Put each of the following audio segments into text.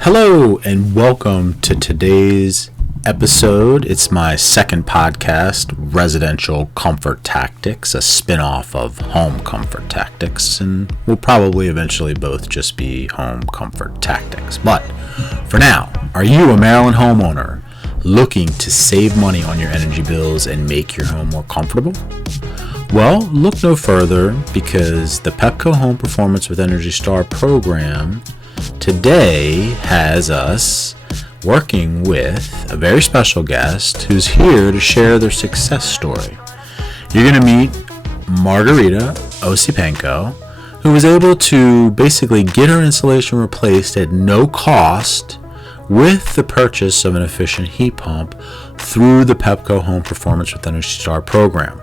Hello and welcome to today's episode. It's my second podcast, Residential Comfort Tactics, a spin-off of Home Comfort Tactics, and will probably eventually both just be Home Comfort Tactics. But for now, are you a Maryland homeowner looking to save money on your energy bills and make your home more comfortable? Well, look no further, because the Pepco Home Performance with Energy Star program today has us working with a very special guest who's here to share their success story. You're going to meet Margarita Osipenko, who was able to basically get her insulation replaced at no cost with the purchase of an efficient heat pump through the Pepco Home Performance with Energy Star program.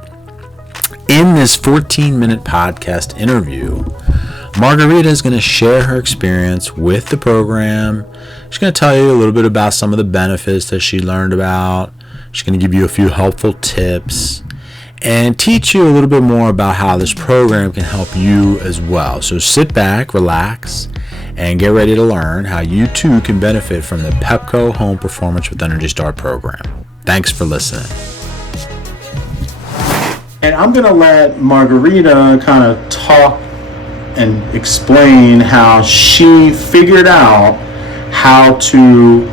In this 14-minute podcast interview, Margarita is going to share her experience with the program. She's going to tell you a little bit about some of the benefits that she learned about. She's going to give you a few helpful tips and teach you a little bit more about how this program can help you as well. So sit back, relax, and get ready to learn how you too can benefit from the Pepco Home Performance with Energy Star program. Thanks for listening. And I'm going to let Margarita kind of talk and explain how she figured out how to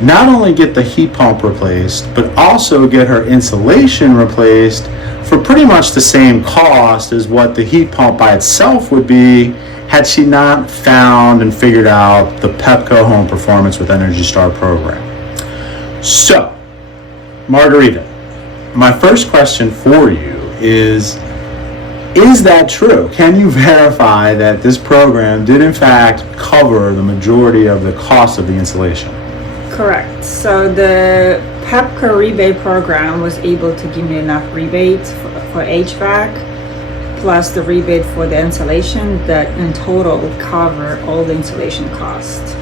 not only get the heat pump replaced, but also get her insulation replaced for pretty much the same cost as what the heat pump by itself would be had she not found and figured out the Pepco Home Performance with Energy Star program. So, Margarita, my first question for you is that true? Can you verify that this program did in fact cover the majority of the cost of the insulation? Correct. So the Pepco rebate program was able to give me enough rebates for HVAC plus the rebate for the insulation that in total would cover all the insulation costs.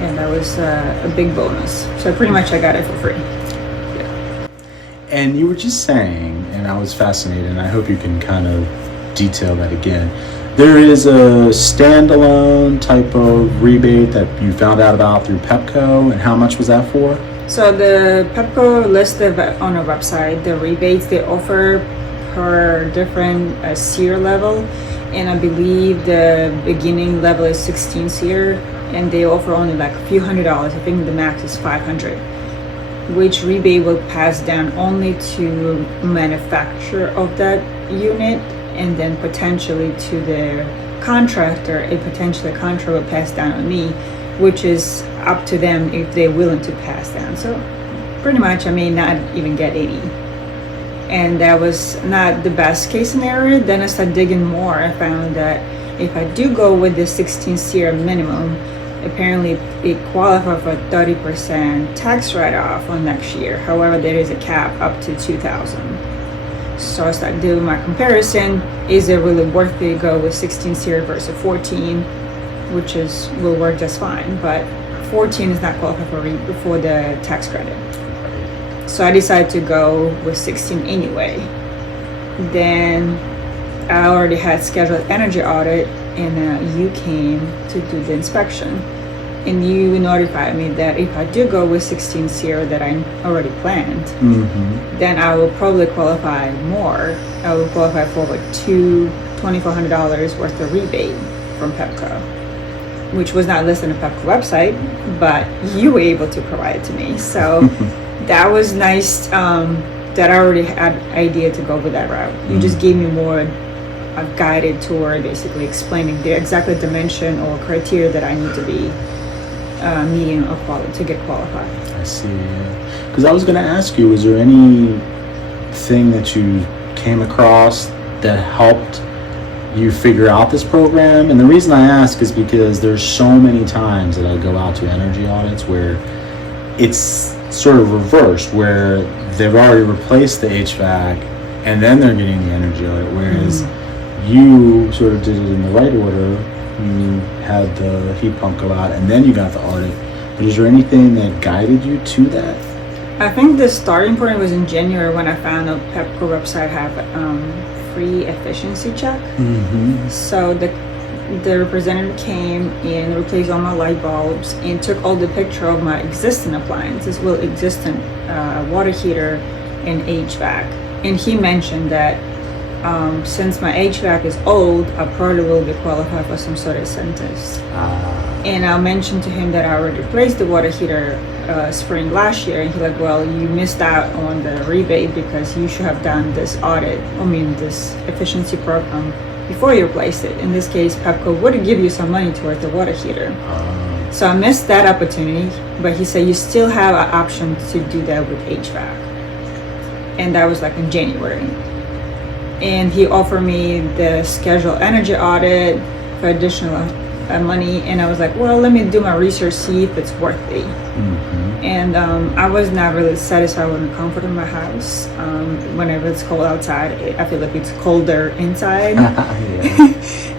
And that was a big bonus. So pretty much I got it for free. And you were just saying, and I was fascinated, and I hope you can kind of detail that again. There is a standalone type of rebate that you found out about through Pepco, and how much was that for? So the Pepco listed on our website the rebates they offer per different SEER level, and I believe the beginning level is 16 SEER, and they offer only like a few $100s. I think the max is $500. Which rebate will pass down only to manufacturer of that unit, and then potentially to the contractor. A potential contractor will pass down on me, which is up to them if they're willing to pass down. So pretty much I may not even get any. And that was not the best case scenario. Then I started digging more. I found that if I do go with the 16 SEER minimum, apparently it qualifies for 30% tax write-off on next year. However, there is a cap up to $2,000. So I started doing my comparison. Is it really worth it to go with 16 SEER versus 14, which will work just fine, but 14 is not qualified for the tax credit. So I decided to go with 16 anyway. Then I already had scheduled energy audit, and you came to do the inspection, and you notified me that if I do go with 16 SEER that I already planned, then I will probably qualify more. I will qualify for like $2,400 worth of rebate from Pepco, which was not listed on the Pepco website, but you were able to provide it to me. So that was nice, that I already had idea to go with that route. You just gave me more a guided tour, basically explaining the exact dimension or criteria that I need to be meeting to get qualified. I see. Because I was going to ask you, was there anything that you came across that helped you figure out this program? And the reason I ask is because there's so many times that I go out to energy audits where it's sort of reversed, where they've already replaced the HVAC and then they're getting the energy audit, whereas you sort of did it in the right order. You had the heat pump go out and then you got the audit. But is there anything that guided you to that? I think the starting point was in January when I found a Pepco website have free efficiency check. So the representative came and replaced all my light bulbs and took all the picture of my existing appliances, existing water heater and HVAC. And he mentioned that since my HVAC is old, I probably will be qualified for some sort of incentives. And I mentioned to him that I already replaced the water heater spring last year, and he's like, well, you missed out on the rebate because you should have done this this efficiency program before you replaced it. In this case, Pepco would give you some money towards the water heater. So I missed that opportunity, but he said you still have an option to do that with HVAC. And that was like in January. And he offered me the scheduled energy audit for additional money, and I was like, well, let me do my research, see if it's worth it. And I was not really satisfied with the comfort of my house. Whenever it's cold outside, I feel like it's colder inside.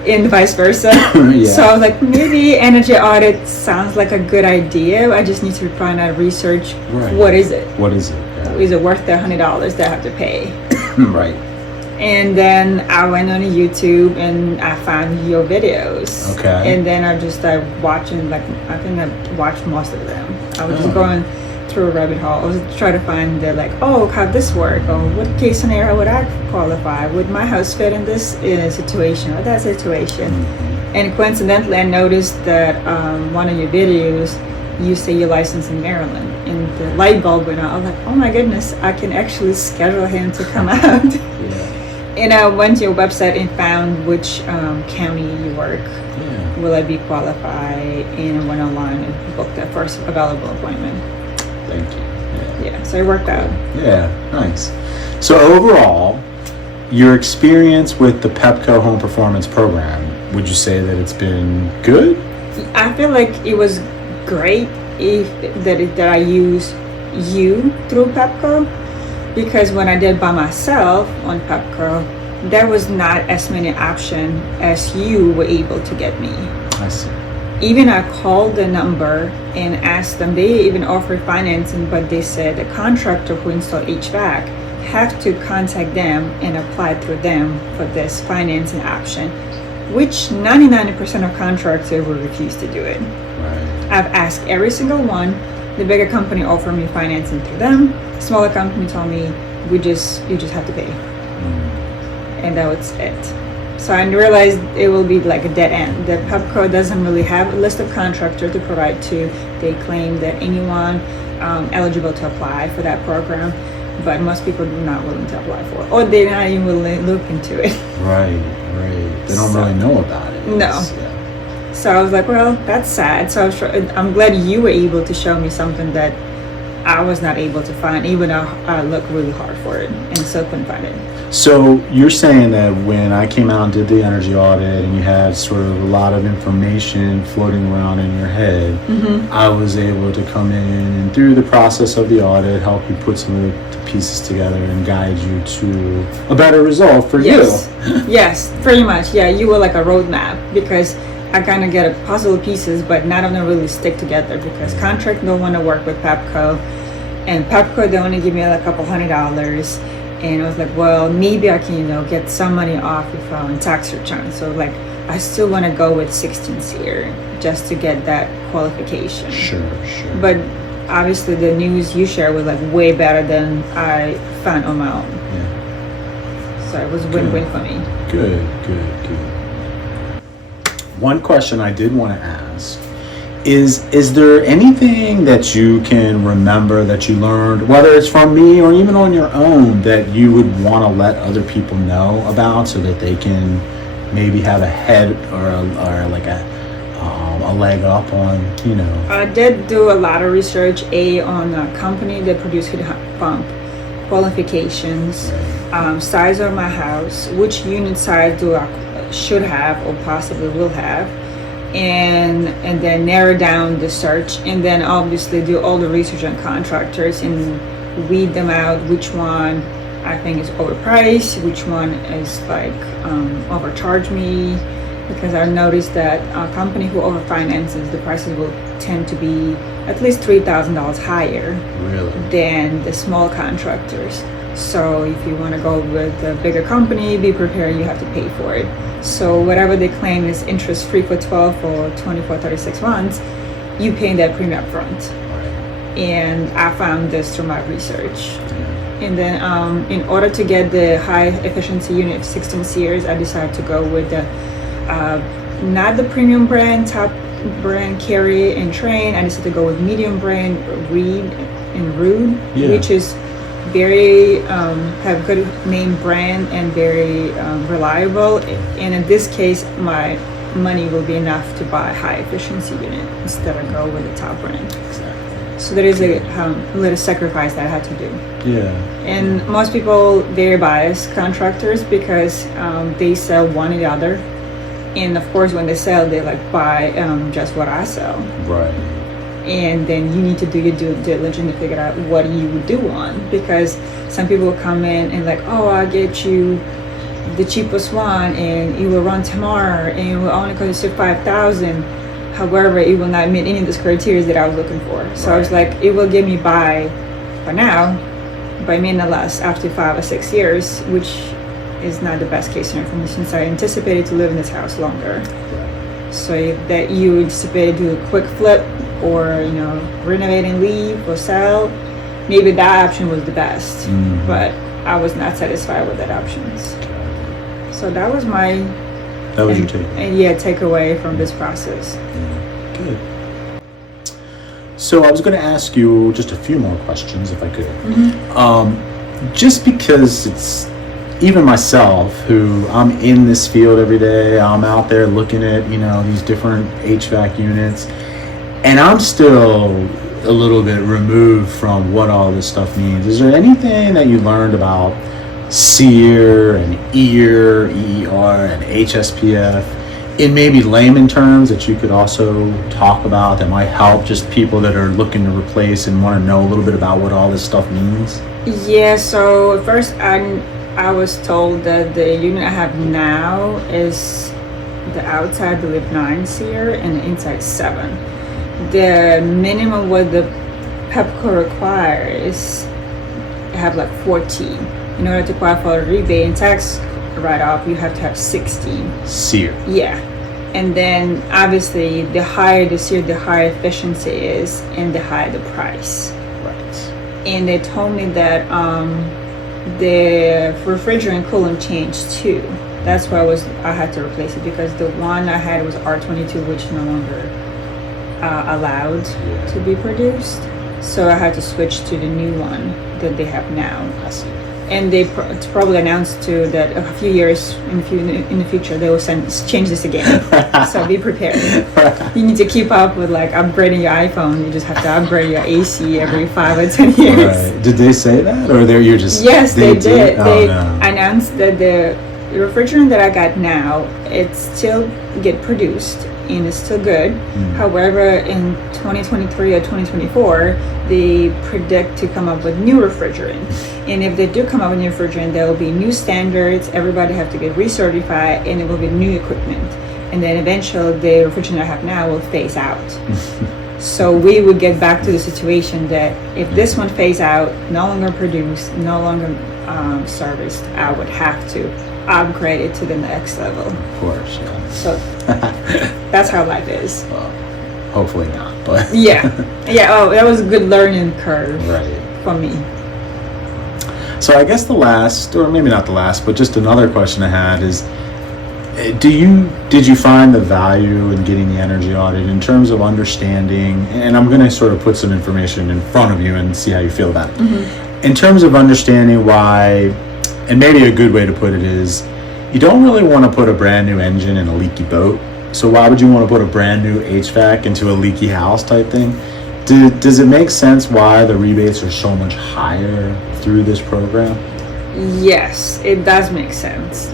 And vice versa. So I was like, maybe energy audit sounds like a good idea. I just need to find out research. What is it? Is it worth the $100 that I have to pay? Right. And then I went on YouTube and I found your videos. Okay. And then I just started watching, I think I watched most of them. I was just going through a rabbit hole. I was trying to find how this work, or what case scenario would I qualify? Would my house fit in this situation or that situation? And coincidentally, I noticed that one of your videos, you say you're licensed in Maryland, and the light bulb went out. I was like, oh my goodness, I can actually schedule him to come out. And I went to your website and found which county you work. Will I be qualified? And I went online and booked that first available appointment. Thank you. So it worked out. Yeah, nice. So overall, your experience with the Pepco Home Performance Program, would you say that it's been good? I feel like it was great that I use you through Pepco, because when I did by myself on Pepco, there was not as many options as you were able to get me. I see. Even I called the number and asked them, they even offered financing, but they said the contractor who installed HVAC have to contact them and apply through them for this financing option, which 99% of contractors will refuse to do it. Right. I've asked every single one. The bigger company offered me financing through them. Smaller company told me, you just have to pay. And that was it. So I realized it will be like a dead end. The Pepco doesn't really have a list of contractors to provide to. They claim that anyone eligible to apply for that program, but most people are not willing to apply for it, or they're not even willing to look into it. Right. They don't really know about it. No. So I was like, well, that's sad. So I'm glad you were able to show me something that I was not able to find, even though I looked really hard for it and still couldn't find it. So you're saying that when I came out and did the energy audit and you had sort of a lot of information floating around in your head, I was able to come in and through the process of the audit, help you put some of the pieces together and guide you to a better result for you. Yes, pretty much. Yeah, you were like a roadmap, because I kind of get a puzzle pieces, but none of them really stick together, because contract don't want to work with Pepco, and Pepco they only give me like a couple $100, and I was like, well, maybe I can get some money off if I'm tax return. So I still want to go with 16 SEER just to get that qualification. Sure. But obviously the news you shared was way better than I found on my own. Yeah. So it was win-win for me. Good. One question I did want to ask is there anything that you can remember that you learned, whether it's from me or even on your own, that you would want to let other people know about so that they can maybe have a head or a leg up on, I did do a lot of research on a company that produced heat pump qualifications, size of my house, which unit size do I should have or possibly will have, and then narrow down the search, and then obviously do all the research on contractors and weed them out, which one I think is overpriced, which one is overcharge me, because I noticed that a company who overfinances, the prices will tend to be at least $3,000 higher than the small contractors. So if you want to go with a bigger company, be prepared, you have to pay for it. So whatever they claim is interest free for 12 or 24, 36 months, you pay that premium up front. And I found this through my research. And then in order to get the high efficiency unit 16 series, I decided to go with the not the premium brand, top brand Carry and Train. I decided to go with medium brand Reed and Rude, which is very have good name brand and very reliable. And in this case, my money will be enough to buy a high efficiency unit instead of go with the top brand. Exactly. So there is a little sacrifice that I had to do. Yeah. And most people, they're biased contractors because they sell one or the other. And of course, when they sell, they like buy just what I sell. Right. And then you need to do your due diligence to figure out what you do want, because some people will come in and like, oh, I'll get you the cheapest one and it will run tomorrow and it will only cost you $5,000. However, it will not meet any of those criteria that I was looking for. So I was like, it will get me by for now, but may not last after 5 or 6 years, which is not the best case scenario for me since I anticipated to live in this house longer. So that you anticipated to do a quick flip or renovate and leave or sell, maybe that option was the best. But I was not satisfied with that options. So that was my your take. Takeaway from this process. Good. So I was going to ask you just a few more questions if I could. Just because it's even myself, who I'm in this field every day, I'm out there looking at these different HVAC units, and I'm still a little bit removed from what all this stuff means. Is there anything that you learned about SEER and EER and HSPF in maybe layman terms that you could also talk about that might help just people that are looking to replace and want to know a little bit about what all this stuff means? Yeah, so first I was told that the unit I have now is the outside, I believe, 9 SEER and the inside 7. The minimum what the Pepco requires have like 14. In order to qualify for a rebate and tax write-off, you have to have 16 SEER. Yeah, and then obviously the higher the SEER, the higher efficiency is, and the higher the price. Right. And they told me that the refrigerant coolant changed too. That's why I had to replace it, because the one I had was R22, which no longer allowed to be produced. So I had to switch to the new one that they have now. I see. And it's probably announced too that a few years in the future they will change this again. So be prepared. You need to keep up with like upgrading your iPhone. You just have to upgrade your AC every 5 or 10 years. Right. Did they say that, or you're just? Yes, they did. They no. announced that the refrigerant that I got now, it still get produced and it's still good. However, in 2023 or 2024, they predict to come up with new refrigerant. And if they do come up with new refrigerant, there will be new standards. Everybody have to get recertified, and it will be new equipment. And then eventually, the refrigerant I have now will phase out. So we would get back to the situation that if this one phase out, no longer produced, no longer serviced, I would have to upgrade it to the next level. Of course, yeah. So that's how life is. Well, hopefully not, but yeah. Oh, that was a good learning curve for me. So I guess the last, or maybe not the last, but just another question I had is, did you find the value in getting the energy audit in terms of understanding, and I'm going to sort of put some information in front of you and see how you feel about it. In terms of understanding why, and maybe a good way to put it is, you don't really want to put a brand new engine in a leaky boat. So why would you want to put a brand new HVAC into a leaky house type thing? Does it make sense why the rebates are so much higher through this program? Yes, it does make sense.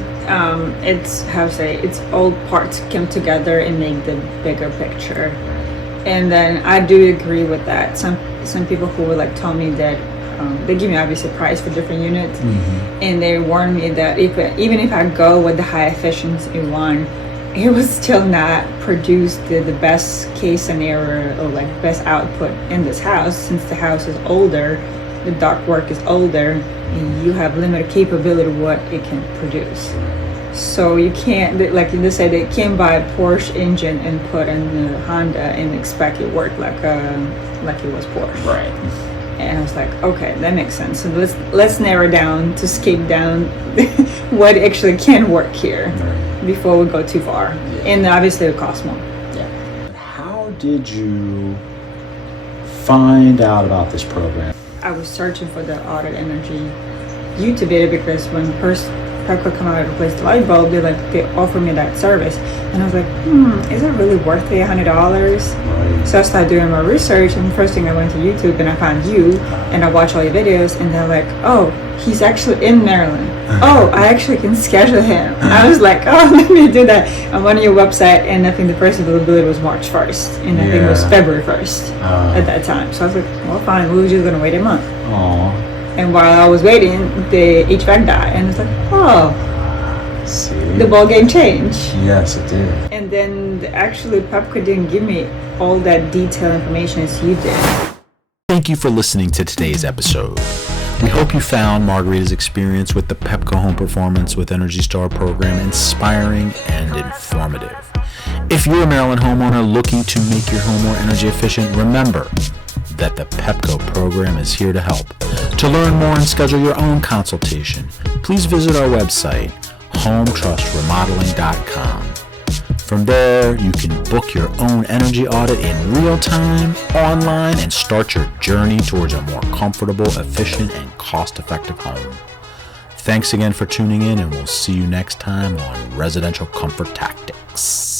It's all parts come together and make the bigger picture. And then I do agree with that. Some people who would like tell me that they give me obviously a price for different units, and they warn me that even if I go with the high efficiency one, it was still not produce the best case scenario or like best output in this house, since the house is older. the ductwork is older and you have limited capability of what it can produce. So you can't, like they say, they can't buy a Porsche engine and put in a Honda and expect it work like it was Porsche. Right. And I was like, okay, that makes sense. So let's narrow down to skip down what actually can work here before we go too far. Yeah. And obviously it costs more. Yeah. How did you find out about this program? I was searching for the audit energy YouTube video because when first Pepco come out and replace the light bulb, they offered me that service, and I was like, is it really worth the $100? Right. So I started doing my research, and the first thing I went to YouTube and I found you, and I watched all your videos, and they're like, oh, he's actually in Maryland. Oh, I actually can schedule him. I was like, oh, let me do that. I went on your website, and I think the first availability was March 1st, and I think it was February 1st at that time. So I was like, well, fine, we were just gonna wait a month. Aww. And while I was waiting, the HVAC died, and it's like, oh, see, the ball game changed. Yes, it did. And then actually, Pepco didn't give me all that detailed information as you did. Thank you for listening to today's episode. We hope you found Margarita's experience with the Pepco Home Performance with Energy Star program inspiring and informative. If you're a Maryland homeowner looking to make your home more energy efficient, remember that the Pepco program is here to help. To learn more and schedule your own consultation, please visit our website, hometrustremodeling.com. From there, you can book your own energy audit in real time, online, and start your journey towards a more comfortable, efficient, and cost-effective home. Thanks again for tuning in, and we'll see you next time on Residential Comfort Tactics.